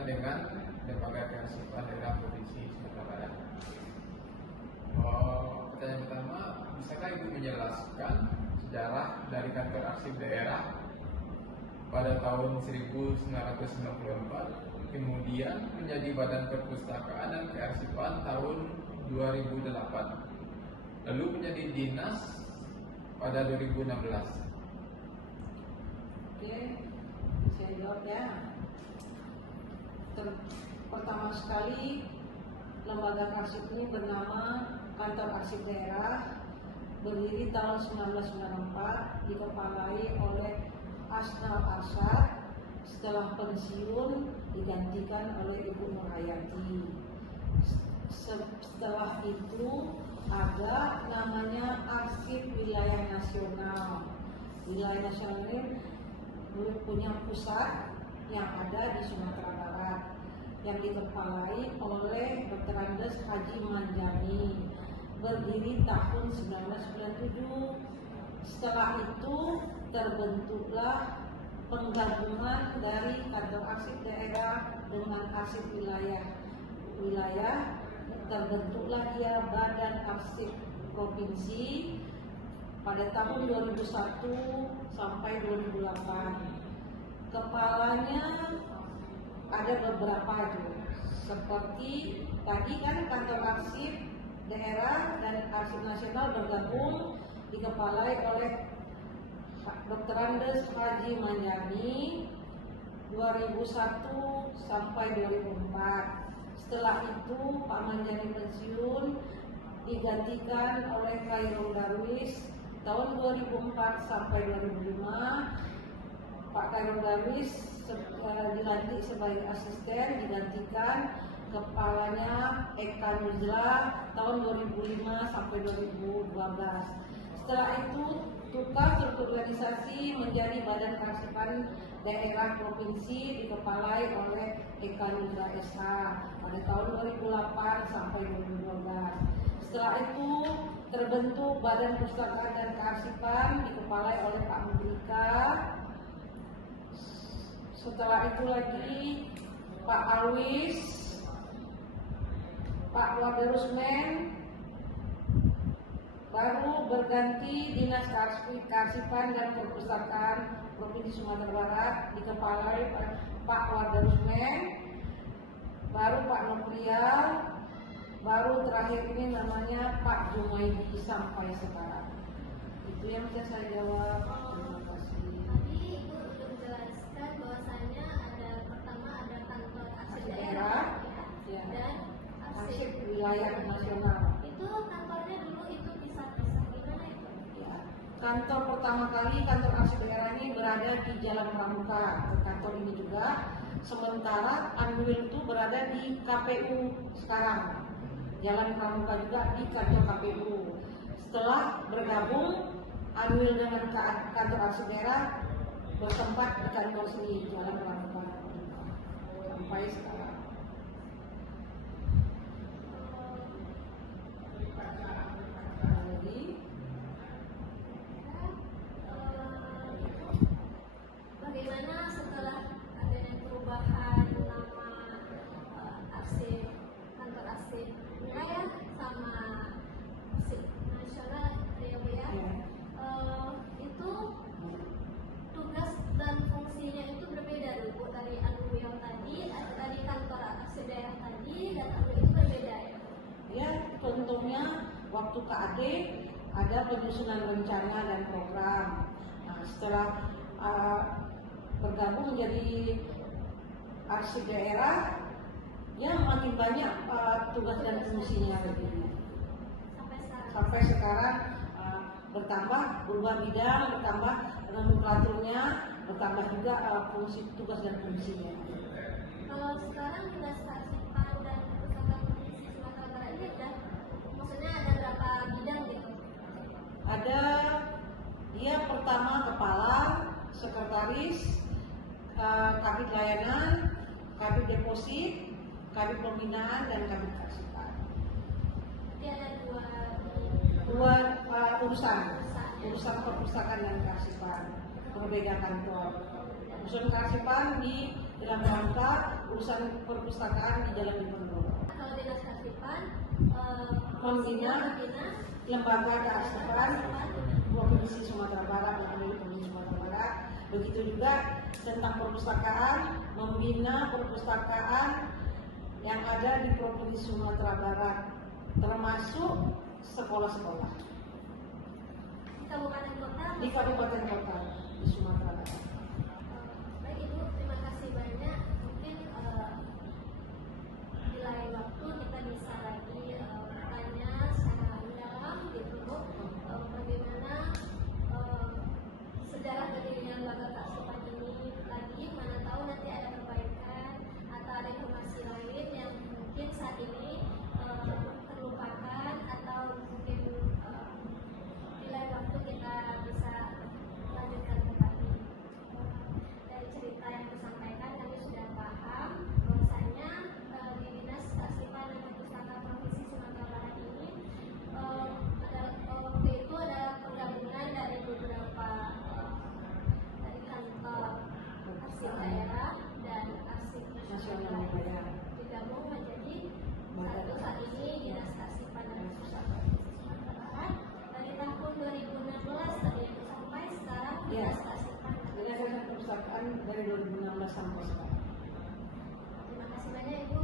berkaitan dengan lembaga kearsipan daerah Provinsi Sumatera Barat. Pertanyaan pertama, bisakah Ibu menjelaskan sejarah dari kantor arsip daerah pada tahun 1994, kemudian menjadi Badan Perpustakaan dan Kearsipan tahun 2008, lalu menjadi dinas pada 2016? Oke, saya jawab ya. Pertama sekali, lembaga arsip ini bernama Kantor Arsip Daerah, berdiri tahun 1994, dikepalai oleh Asnal Arsad. Setelah pensiun digantikan oleh Ibu Nurhayati. Setelah itu ada namanya Arsip Wilayah Nasional. Wilayah Nasional ini punya pusat yang ada di Sumatera Barat, yang dikepalai oleh Dr. Andes Haji Manjani, berdiri tahun 1997. Setelah itu terbentuklah penggabungan dari kantor arsip daerah dengan arsip wilayah, terbentuklah dia Badan Arsip Provinsi pada tahun 2001 sampai 2008. Kepalanya ada beberapa itu, seperti tadi kan kantor arsip daerah dan arsip nasional bergabung, dikepalai oleh Dr. Andes Haji Manjani 2001 sampai 2004. Setelah itu Pak Manjani pensiun, digantikan oleh Khairul Darwis tahun 2004 sampai 2005. Pak Khairul Darwis dilantik sebagai asisten, digantikan kepalanya Eka Nuzla tahun 2005 sampai 2012. Setelah itu tugas terorganisasi menjadi Badan Kearsipan Daerah Provinsi, dikepalai oleh Eka Nuzla SH pada tahun 2008 sampai 2012. Setelah itu terbentuk Badan Perpustakaan dan Kearsipan, dikepalai oleh Pak Mudrika. Setelah itu lagi Pak Alwis, Pak Wadarusmen, baru berganti Dinas Kearsipan dan Perpustakaan Provinsi Sumatera Barat, dikepalai Pak Wadarusmen, baru Pak Noprial, baru terakhir ini namanya Pak Jumaidi sampai sekarang. Itu yang bisa saya jawab. Terima kasih. Tadi Ibu menjelaskan bahwasanya pertama ada kantor arsip daerah ya, dan arsip wilayah nasional. Itu kantornya dulu itu pisah-pisah gimana itu? Ya. Kantor pertama kali kantor arsip daerah ini berada di Jalan Pramuka, kantor ini juga. Sementara Anwil itu berada di KPU sekarang. Jalan Pramuka juga di kantor KPU. Setelah bergabung, Anwil dengan kantor arsip daerah bertempat di kantor sini, Jalan Pramuka sampai sekarang. Bagaimana setelah adanya perubahan nama arsip kantor arsip wilayah sama arsip nasional ya Bu ya? Itu tugas dan fungsinya itu berbeda Bu, dari Anwil tadi, dari kantor arsip daerah tadi dan Anwil itu berbeda ya? Ya, contohnya waktu KAD ada penyusunan rencana dan program. Nah, setelah bergabung menjadi arsip daerah, ya makin banyak tugas dan fungsinya lebih. Sampai sekarang bertambah, berubah bidang, bertambah nomenklaturnya, bertambah juga fungsi tugas dan fungsinya. Kalau sekarang dinas kearsipan dan perpustakaan provinsi Sumatera Barat ini maksudnya ada berapa bidang gitu? Ada dia pertama kepala, sekretaris, kabit layanan, kabit deposit, kabit pembinaan, dan kabit kearsipan. Jadi ada dua urusan perpustakaan dan kearsipan, berbeda kantor. Urusan kearsipan di dalam rangka urusan perpustakaan di Jalan Diponegoro. Kalau Dinas Kearsipan Membina lembaga kearsipan Provinsi Sumatera Barat yang ada di Provinsi Sumatera Barat. Begitu juga tentang perpustakaan, membina perpustakaan yang ada di Provinsi Sumatera Barat, termasuk sekolah-sekolah Kabupaten Kota. di kabupaten kota di Sumatera Barat. Baik Ibu, terima kasih banyak. Mungkin di lain waktu kita bisa lagi bertanya secara mendalam gitu, bagaimana sejarah berdirinya lembaga kearsipan ini lagi, mana tahu nanti ada perbaikan atau ada informasi lain yang mungkin saat ini terlupakan atau mungkin di lain waktu kita bisa lanjutkan kembali. Dari cerita yang disampaikan kami sudah paham bahwasanya di Dinas Kearsipan dan Perpustakaan Provinsi Sumatera Barat ini waktu itu ada penggabungan dari beberapa dari kantor arsip daerah dan arsip nasional digabung menjadi satu saat ini Dinas Kearsipan dan Perpustakaan Provinsi Sumatera Barat dari tahun 2016 tadi itu sampai sekarang Dinas Kearsipan. Dinas Perpustakaan dari 2016 sampai sekarang. Terima kasih banyak Ibu